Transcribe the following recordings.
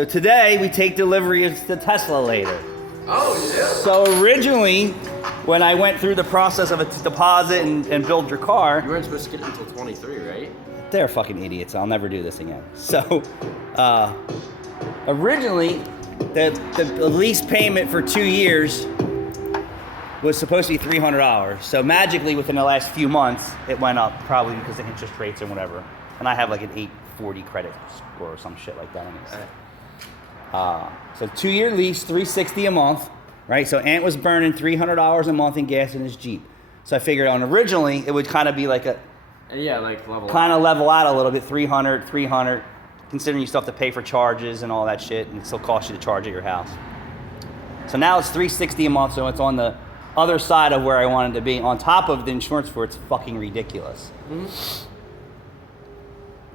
So today we take delivery of the Tesla later. Oh, yeah. So originally, when I went through the process of a deposit and build your car, You weren't supposed to get it until 23, right? they're fucking idiots. I'll never do this again. So originally, the lease payment for 2 years was supposed to be $300. So magically, within the last few months, it went up, probably because of interest rates and whatever. And I have like an 840 credit score or some shit like that. So 2 year lease, $360 a month, right? So Ant was burning $300 a month in gas in his Jeep. So I figured on originally it would kind of be like a Yeah, like level level out a little bit, 300, considering you still have to pay for charges and all that shit, and it still costs you to charge at your house. So now it's $360 a month, so it's on the other side of where I wanted to be. On top of the insurance for it's fucking ridiculous. Mm-hmm.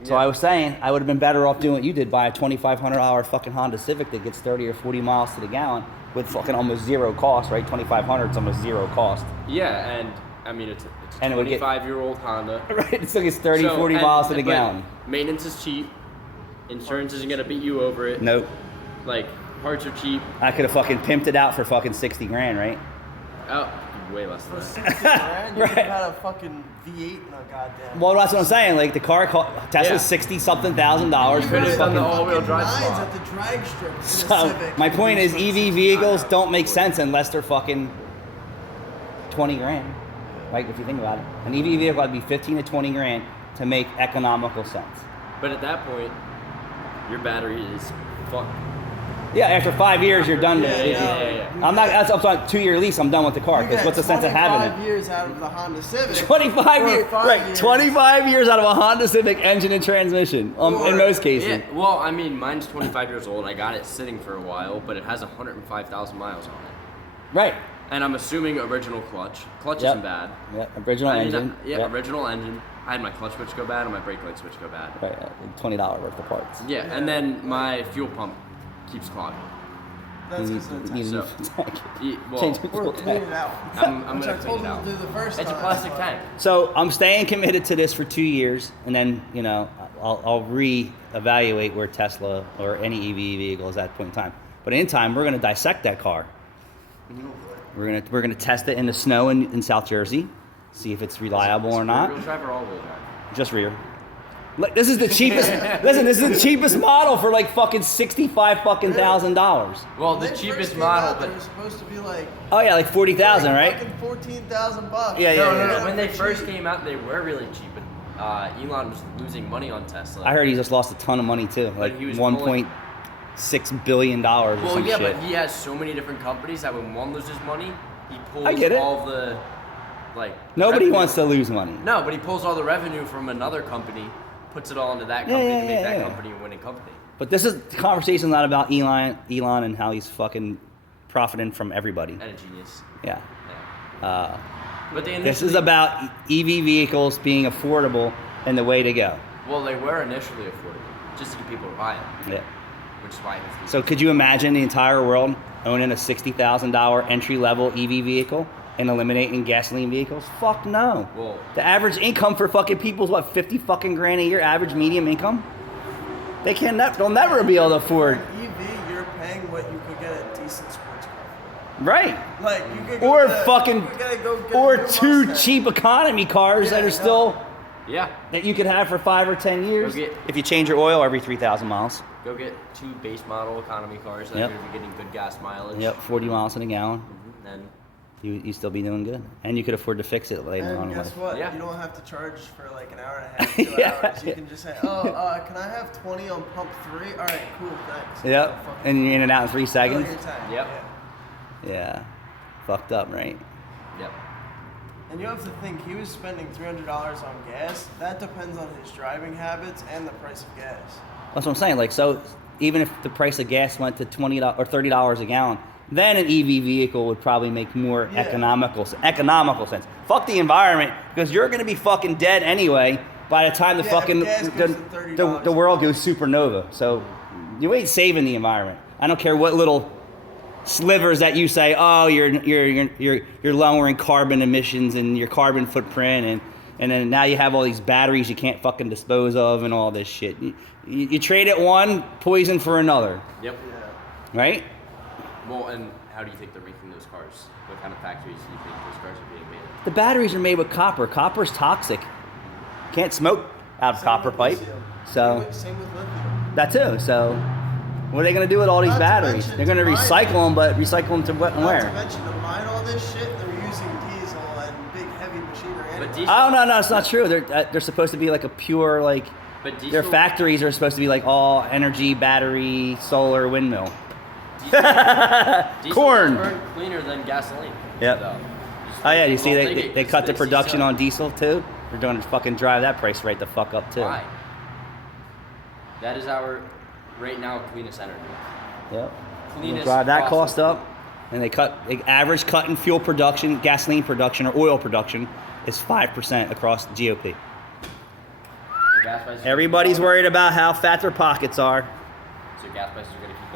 So I was saying I would have been better off doing what you did, buy a $2,500 fucking Honda Civic that gets 30 or 40 miles to the gallon with fucking almost zero cost, right? $2,500 is almost zero cost. Yeah, and I mean, it's a And it would get- 25-year-old Honda. Right, it still gets 30, 40 miles to the but gallon. Maintenance is cheap. Insurance isn't going to beat you over it. Nope. Like, parts are cheap. I could have fucking pimped it out for fucking 60 grand, right? Oh, way less than For that. 60 grand, you Right. could have had a fucking V8 and a goddamn. Well, that's what I'm saying. Like the car, Tesla's Yeah. $60-something thousand dollars You for could've this done the fucking. all-wheel drive Nines spot. at the drag strip. for the So Civic. my point is, It's EV vehicles don't make sense unless they're fucking 20 grand, right? If you think about it, an EV vehicle would be 15 to 20 grand to make economical sense. But at that point, your battery is fucked. Yeah, after 5 years, you're done. Yeah. I'm not. That's up to 2 year lease. I'm done with the car You because get what's the sense of having 25 it? years out of the Honda Civic. 25 or years, 5 right? years. 25 years out of a Honda Civic engine and transmission. In Or- most cases. Yeah, well, I mean, mine's 25 years old. I got it sitting for a while, but it has 105,000 miles on it. Right. And I'm assuming original clutch. Clutch Yep. isn't bad. Yep. Original I mean, engine. yeah, Yep. original engine. I had my clutch switch go bad and my brake light switch go bad. Right. $20 worth of parts. Yeah, and then my fuel pump keeps clogging. That's because of the You tank. need a tank. Well, Change the Or fuel clean tank. it out. I'm Which gonna I clean told it him out. to do the first It's a time, plastic but- tank. So I'm staying committed to this for 2 years, and then I'll re-evaluate where Tesla or any EV vehicle is at that point in time. But in time, we're gonna dissect that car. We're gonna test it in the snow in South Jersey, see if it's reliable or not. Rear-wheel drive or all-wheel drive? Just rear. Like, this is the cheapest. Listen, this is the cheapest model for like fucking $65,000. Well, When the they first cheapest came model, out, but they were supposed to be like Oh yeah, like 40,000, right? Fucking $14,000. Yeah, yeah, no. yeah. When they first came out, they were really cheap. But Elon was losing money on Tesla. I heard he just lost a ton of money too, like he was 1.6 billion dollars or Well, some yeah, shit. but he has so many different companies that when one loses money, he pulls I get it. all the Nobody revenue. wants to lose money. No, but he pulls all the revenue from another company, puts it all into that Yeah, company yeah, to make yeah, that yeah. company a winning company. But this is the conversation's not about Elon and how he's fucking profiting from everybody. And a genius. Yeah. Yeah. But they This is initially- about EV vehicles being affordable and the way to go. Well, they were initially affordable, just to get people to buy them, Yeah. which is why it's So could you imagine the entire world owning a $60,000 entry-level EV vehicle and eliminating gasoline vehicles? Fuck no. Well- The average income for fucking people is what, 50 fucking grand a year, average medium income? They'll never be able to afford. For an EV, you're paying what you could get a decent sports car for. Right. Like you could go Or get a- fucking, you gotta go get a or new two Mustang. cheap economy cars that Yeah, are still, Yeah. that you could have for 5 or 10 years. get- If you change your oil every 3,000 miles. Go get 2 base model economy cars that Yep. are going to be getting good gas mileage. Yep, 40 miles in a gallon. Then You still be doing good. And you could afford to fix it later on And in guess life. what? Yeah. You don't have to charge for like an hour and a half, 2 Yeah. hours. You can just say, oh, can I have 20 on pump 3? All right, cool, thanks. Yep. Fucking And you're in and out in 3 fill seconds. your tank. Yep. Yeah. Yeah. Fucked up, right? Yep. And you have to think, he was spending $300 on gas. That depends on his driving habits and the price of gas. That's what I'm saying. Like, so even if the price of gas went to $20 or $30 a gallon, then an EV vehicle would probably make more Yeah. economical sense. Fuck the environment, because you're gonna be fucking dead anyway by the time the Yeah, fucking if gas goes to $30 the world goes supernova. So you ain't saving the environment. I don't care what little slivers that you say, oh, you're lowering carbon emissions and your carbon footprint, and and then now you have all these batteries you can't fucking dispose of and all this shit. You trade it one poison for another, Yep. Yeah. right? Well, and how do you think they're making those cars? What kind of factories do you think those cars are being made in? The batteries are made with copper. Copper's toxic. Can't smoke out of Same copper with pipe. lithium. So Same with lithium. that too. So what are they gonna do with all these Not to batteries? mention They're gonna to mine recycle them, but recycle them to what and Not where? to mention to mine all this shit, they're using diesel and big heavy machinery. But Anyway. diesel- Oh no, it's not true. They're supposed to be like a pure like. But Their diesel, factories are supposed to be like all energy, battery, solar, windmill. diesel Corn. burn cleaner than gasoline. Yep. though. Oh yeah, you see Well, they cut the see production some- on diesel too. They're going to fucking drive that price right the fuck up too. Why? That is our right now cleanest energy. Yep. They Cleanest drive that fossil cost up, and the average cut in fuel production, gasoline production, or oil production is 5% across the GOP. The gas prices. Everybody's worried about how fat their pockets are. So gas prices are going to keep